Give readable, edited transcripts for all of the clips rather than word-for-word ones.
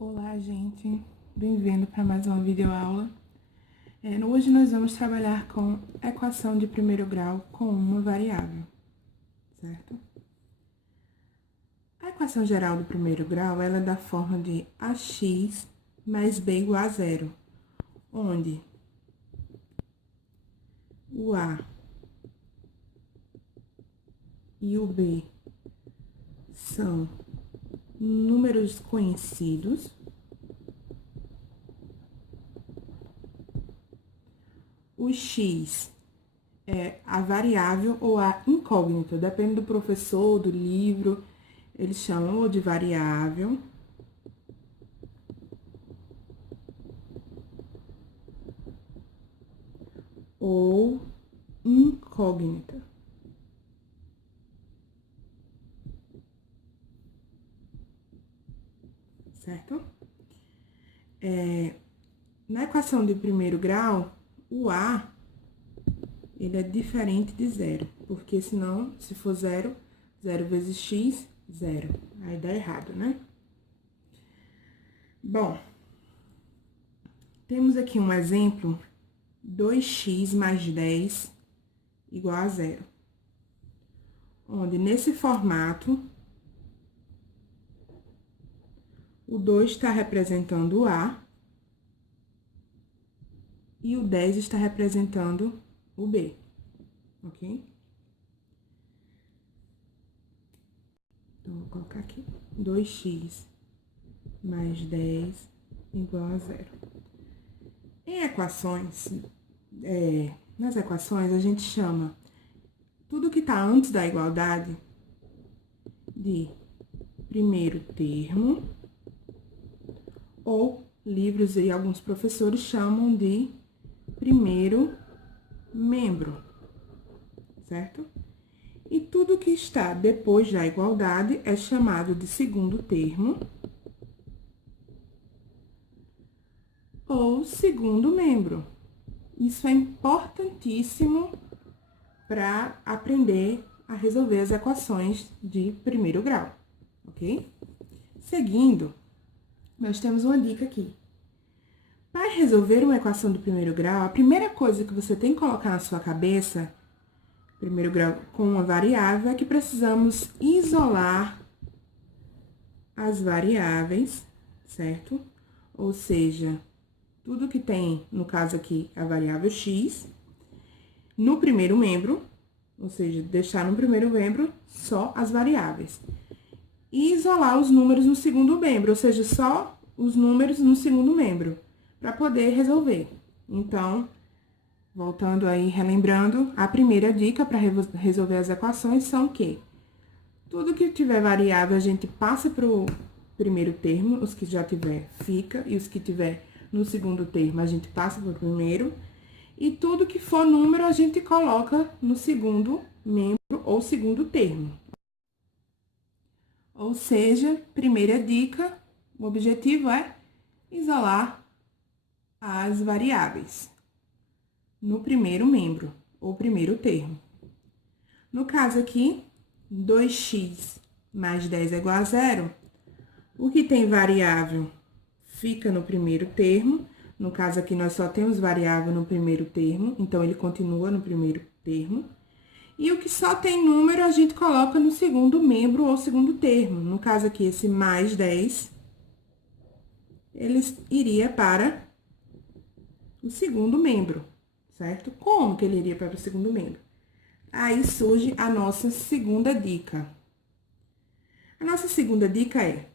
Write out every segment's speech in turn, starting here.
Olá, gente! Bem-vindo para mais uma videoaula. Hoje nós vamos trabalhar com equação de primeiro grau com uma variável, certo? A equação geral do primeiro grau, ela é da forma de ax mais b igual a zero, onde o a e o b são números conhecidos, o x é a variável ou a incógnita, depende do professor, do livro, eles chamam ou de variável ou incógnita. Certo? Na equação de primeiro grau, o a, ele é diferente de zero, porque senão, se for zero, zero vezes x, zero. Aí dá errado, né? Bom, temos aqui um exemplo, 2x mais 10 igual a zero. Onde, nesse formato, o 2 está representando o a e o 10 está representando o b, ok? Então, vou colocar aqui, 2x mais 10 igual a zero. Em equações, nas equações, a gente chama tudo que está antes da igualdade de primeiro termo, ou livros e alguns professores chamam de primeiro membro, certo? E tudo que está depois da igualdade é chamado de segundo termo ou segundo membro. Isso é importantíssimo para aprender a resolver as equações de primeiro grau, ok? Seguindo, nós temos uma dica aqui. Para resolver uma equação de primeiro grau, a primeira coisa que você tem que colocar na sua cabeça, primeiro grau com uma variável, é que precisamos isolar as variáveis, certo? Ou seja, tudo que tem, no caso aqui, a variável x, no primeiro membro, ou seja, deixar no primeiro membro só as variáveis. E isolar os números no segundo membro, ou seja, só os números no segundo membro, para poder resolver. Então, voltando aí, relembrando, a primeira dica para resolver as equações são que tudo que tiver variável, a gente passa para o primeiro termo, os que já tiver, fica, e os que tiver no segundo termo, a gente passa para o primeiro, e tudo que for número, a gente coloca no segundo membro ou segundo termo. Ou seja, primeira dica, o objetivo é isolar as variáveis no primeiro membro, ou primeiro termo. No caso aqui, 2x mais 10 é igual a zero, o que tem variável fica no primeiro termo. No caso aqui, nós só temos variável no primeiro termo, então ele continua no primeiro termo. E o que só tem número, a gente coloca no segundo membro ou segundo termo. No caso aqui, esse mais 10, ele iria para o segundo membro, certo? Como que ele iria para o segundo membro? Aí surge a nossa segunda dica. A nossa segunda dica é,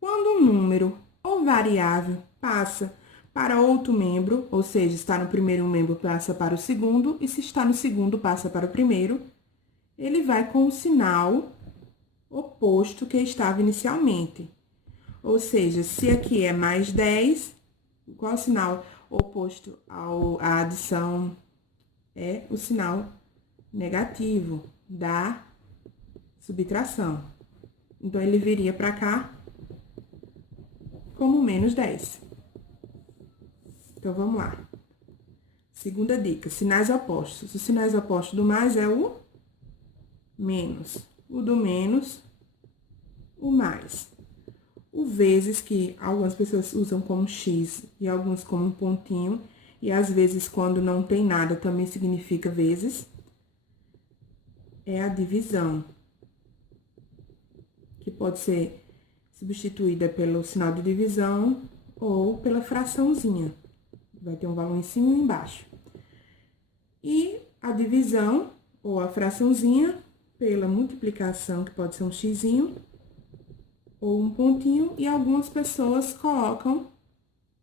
quando um número ou variável passa para outro membro, ou seja, está no primeiro membro, passa para o segundo, e se está no segundo, passa para o primeiro, ele vai com o sinal oposto que estava inicialmente. Ou seja, se aqui é mais 10, qual é o sinal oposto à adição? É o sinal negativo da subtração. Então, ele viria para cá como menos 10. Então, vamos lá. Segunda dica, sinais opostos. Os sinais opostos do mais é o menos. O do menos, o mais. O vezes, que algumas pessoas usam como X e algumas como um pontinho, e às vezes, quando não tem nada, também significa vezes. É a divisão, que pode ser substituída pelo sinal de divisão ou pela fraçãozinha. Vai ter um valor em cima e embaixo. E a divisão, ou a fraçãozinha, pela multiplicação, que pode ser um xizinho, ou um pontinho, e algumas pessoas colocam,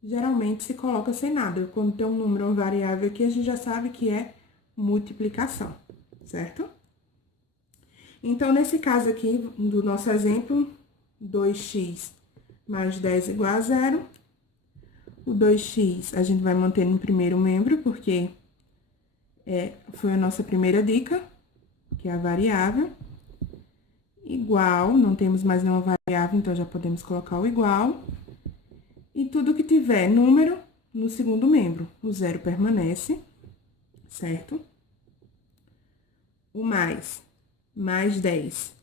geralmente se coloca sem nada. Quando tem um número ou uma variável aqui, a gente já sabe que é multiplicação, certo? Então, nesse caso aqui, do nosso exemplo, 2x mais 10 igual a zero. O 2x a gente vai manter no primeiro membro, porque foi a nossa primeira dica, que é a variável. Igual, não temos mais nenhuma variável, então já podemos colocar o igual. E tudo que tiver número no segundo membro, o zero permanece, certo? O mais 10,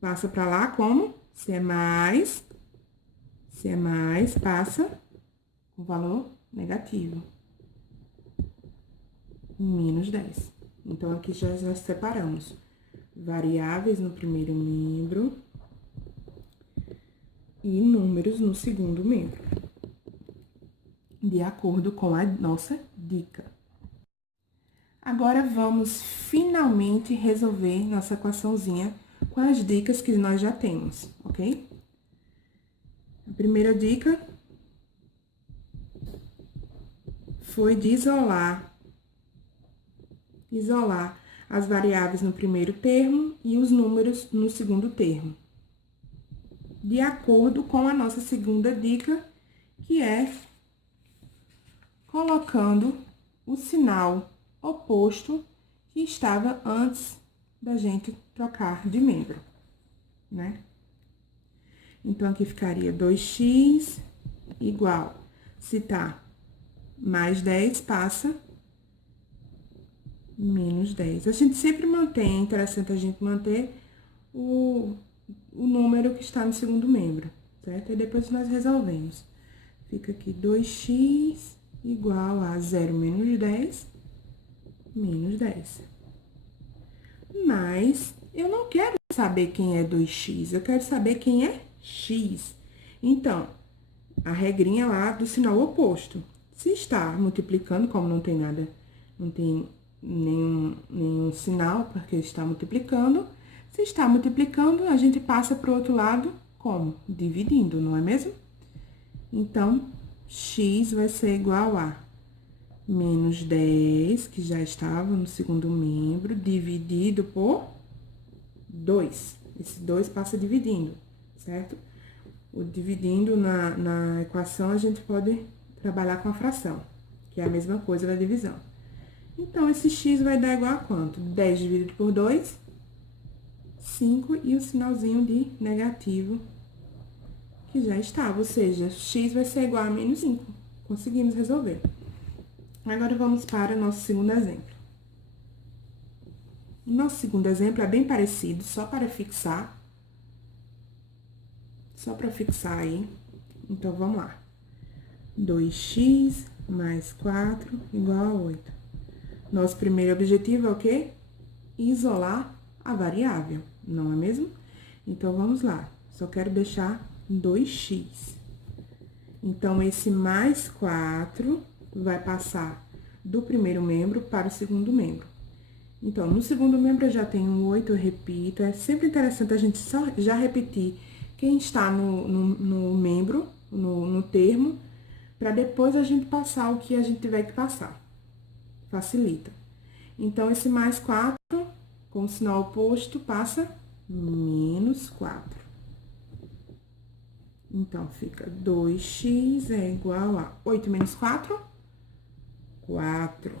passa pra lá como? Se é mais, passa com valor negativo. Menos 10. Então, aqui já separamos variáveis no primeiro membro e números no segundo membro, de acordo com a nossa dica. Agora, vamos finalmente resolver nossa equaçãozinha com as dicas que nós já temos, ok? A primeira dica foi de isolar as variáveis no primeiro termo e os números no segundo termo, de acordo com a nossa segunda dica, que é colocando o sinal oposto que estava antes da gente trocar de membro, né? Então, aqui ficaria 2x igual, se tá mais 10, passa menos 10. A gente sempre mantém, é interessante a gente manter o número que está no segundo membro, certo? E depois nós resolvemos. Fica aqui 2x igual a 0 menos 10, menos 10. Mas eu não quero saber quem é 2x, eu quero saber quem é x. Então, a regrinha lá do sinal oposto. Se está multiplicando, como não tem nada, não tem nenhum sinal, porque está multiplicando. Se está multiplicando, a gente passa para o outro lado, como? Dividindo, não é mesmo? Então, x vai ser igual a menos 10, que já estava no segundo membro, dividido por 2. Esse 2 passa dividindo, certo? O dividindo na equação, a gente pode trabalhar com a fração, que é a mesma coisa da divisão. Então, esse x vai dar igual a quanto? 10 dividido por 2, 5, e o sinalzinho de negativo, que já estava, ou seja, x vai ser igual a menos 5. Conseguimos resolver. Agora, vamos para o nosso segundo exemplo. O nosso segundo exemplo é bem parecido, só para fixar aí. Então, vamos lá. 2x mais 4 igual a 8. Nosso primeiro objetivo é o quê? Isolar a variável, não é mesmo? Então, vamos lá. Só quero deixar 2x. Então, esse mais 4 vai passar do primeiro membro para o segundo membro. Então, no segundo membro eu já tenho 8, eu repito. É sempre interessante a gente só já repetir quem está no membro, no termo, para depois a gente passar o que a gente tiver que passar. Facilita. Então, esse mais 4, com o sinal oposto, passa menos 4. Então, fica 2x é igual a 8 menos 4, 4.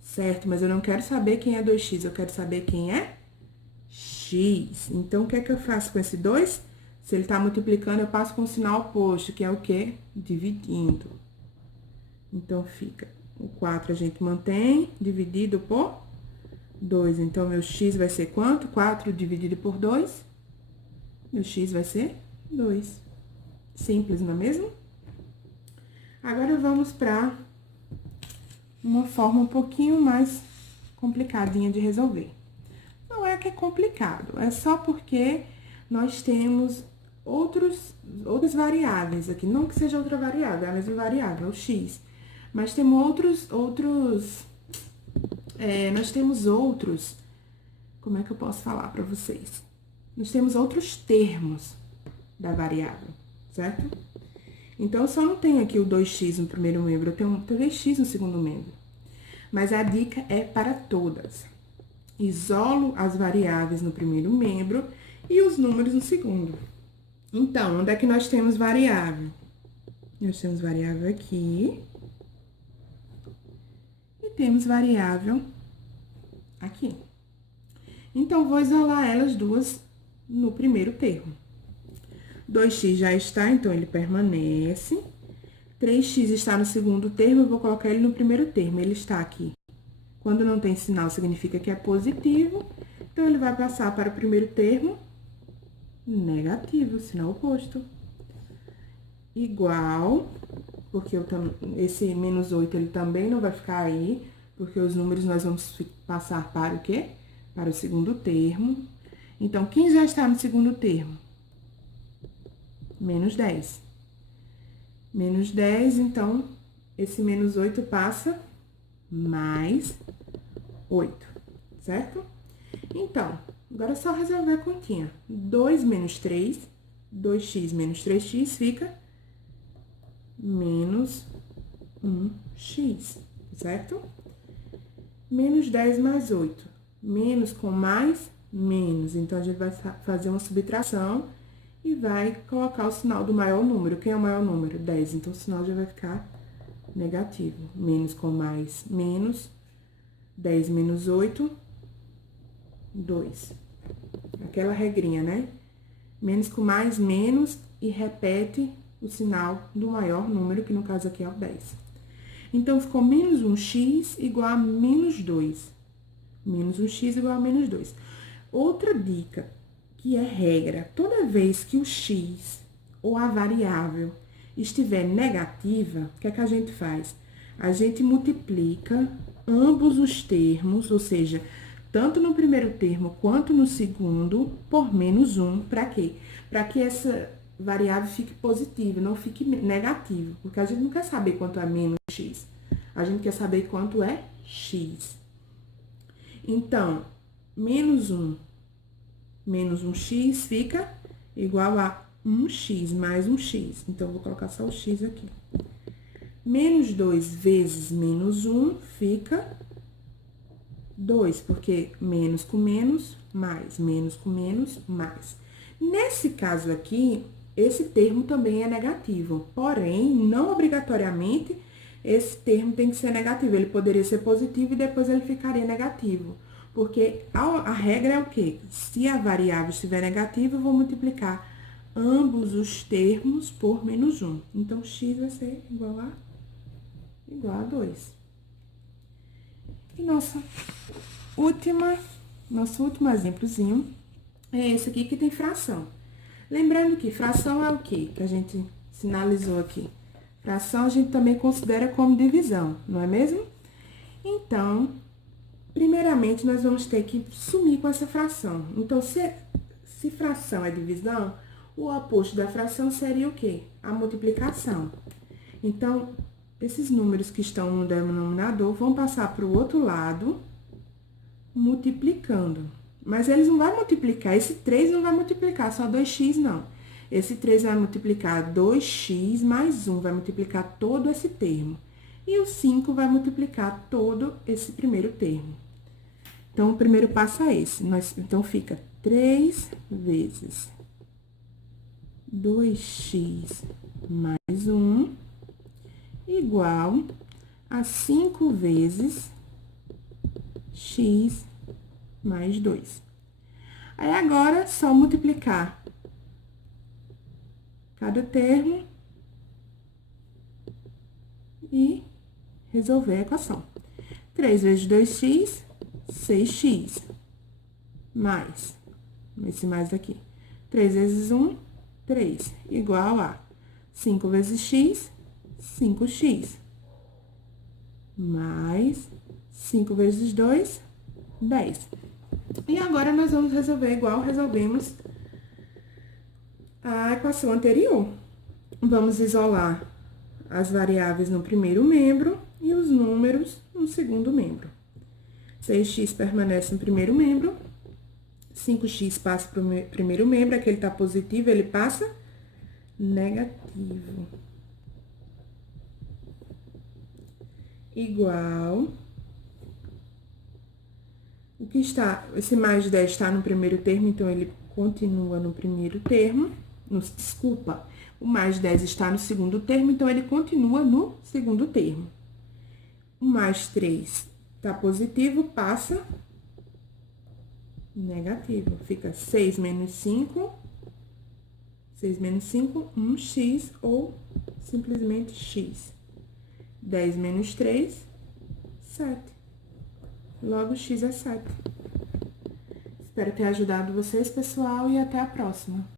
Certo? Mas eu não quero saber quem é 2x, eu quero saber quem é x. Então, o que é que eu faço com esse 2? Se ele tá multiplicando, eu passo com o sinal oposto, que é o quê? Dividindo. Então, fica o 4 a gente mantém, dividido por 2. Então, meu x vai ser quanto? 4 dividido por 2. Meu x vai ser 2. Simples, não é mesmo? Agora, vamos para uma forma um pouquinho mais complicadinha de resolver. Não é que é complicado, é só porque nós temos outras variáveis aqui. Não que seja outra variável, é a mesma variável, o x. Mas temos outros, como é que eu posso falar para vocês? Nós temos outros termos da variável, certo? Então, eu só não tenho aqui o 2x no primeiro membro, eu tenho 3x no segundo membro. Mas a dica é para todas. Isolo as variáveis no primeiro membro e os números no segundo. Então, onde é que nós temos variável? Nós temos variável aqui. E temos variável aqui. Então, vou isolar elas duas no primeiro termo. 2x já está, então, ele permanece. 3x está no segundo termo, eu vou colocar ele no primeiro termo, ele está aqui. Quando não tem sinal, significa que é positivo, então, ele vai passar para o primeiro termo negativo, sinal oposto. Igual, porque esse menos 8, ele também não vai ficar aí, porque os números nós vamos passar para o quê? Para o segundo termo. Então, quem já está no segundo termo? Menos 10. Menos 10, então, esse menos 8 passa mais 8, certo? Então, agora é só resolver a continha. 2 menos 3, 2x menos 3x fica menos 1x, certo? Menos 10 mais 8. Menos com mais, menos. Então, a gente vai fazer uma subtração e vai colocar o sinal do maior número. Quem é o maior número? 10. Então, o sinal já vai ficar negativo. Menos com mais, menos. 10 menos 8, 2. Aquela regrinha, né? Menos com mais, menos, e repete o sinal do maior número, que no caso aqui é o 10. Então, ficou menos 1x igual a menos 2. Menos 1x igual a menos 2. Outra dica, que é regra, toda vez que o x ou a variável estiver negativa, o que é que a gente faz? A gente multiplica ambos os termos, ou seja, tanto no primeiro termo quanto no segundo, por menos 1, para quê? Para que essa variável fique positiva, não fique negativa, porque a gente não quer saber quanto é menos x, a gente quer saber quanto é x. Então, menos 1x fica igual a 1x mais 1x. Então, vou colocar só o x aqui. Menos 2 vezes menos 1 fica 2, porque menos com menos, mais. Menos com menos, mais. Nesse caso aqui, esse termo também é negativo. Porém, não obrigatoriamente, esse termo tem que ser negativo. Ele poderia ser positivo e depois ele ficaria negativo. Porque a regra é o quê? Se a variável estiver negativa, eu vou multiplicar ambos os termos por menos 1. Então, x vai ser igual a 2. E nosso último exemplozinho é esse aqui que tem fração. Lembrando que fração é o quê? Que a gente sinalizou aqui. Fração a gente também considera como divisão, não é mesmo? Então, primeiramente, nós vamos ter que sumir com essa fração. Então, se fração é divisão, o oposto da fração seria o quê? A multiplicação. Então, esses números que estão no denominador vão passar para o outro lado, multiplicando. Mas eles não vão multiplicar, esse 3 não vai multiplicar só 2x, não. Esse 3 vai multiplicar 2x mais 1, vai multiplicar todo esse termo. E o 5 vai multiplicar todo esse primeiro termo. Então, o primeiro passo é esse. Então, fica 3 vezes 2x mais 1 igual a 5 vezes x mais 2. Aí, agora, é só multiplicar cada termo e resolver a equação. 3 vezes 2x, 6x, mais, esse mais daqui. 3 vezes 1, 3, igual a 5 vezes x, 5x. Mais 5 vezes 2, 10. E agora, nós vamos resolver igual resolvemos a equação anterior. Vamos isolar as variáveis no primeiro membro e os números no segundo membro. 6x permanece no primeiro membro, 5x passa para o primeiro membro, aqui ele tá positivo, ele passa negativo. Igual. O que está, esse mais 10 está no primeiro termo, então ele continua no primeiro termo. Desculpa, o mais 10 está no segundo termo, então ele continua no segundo termo. O mais 3 tá positivo, passa negativo. Fica 6 menos 5, 1x ou simplesmente x. 10 menos 3, 7. Logo, x é 7. Espero ter ajudado vocês, pessoal, e até a próxima.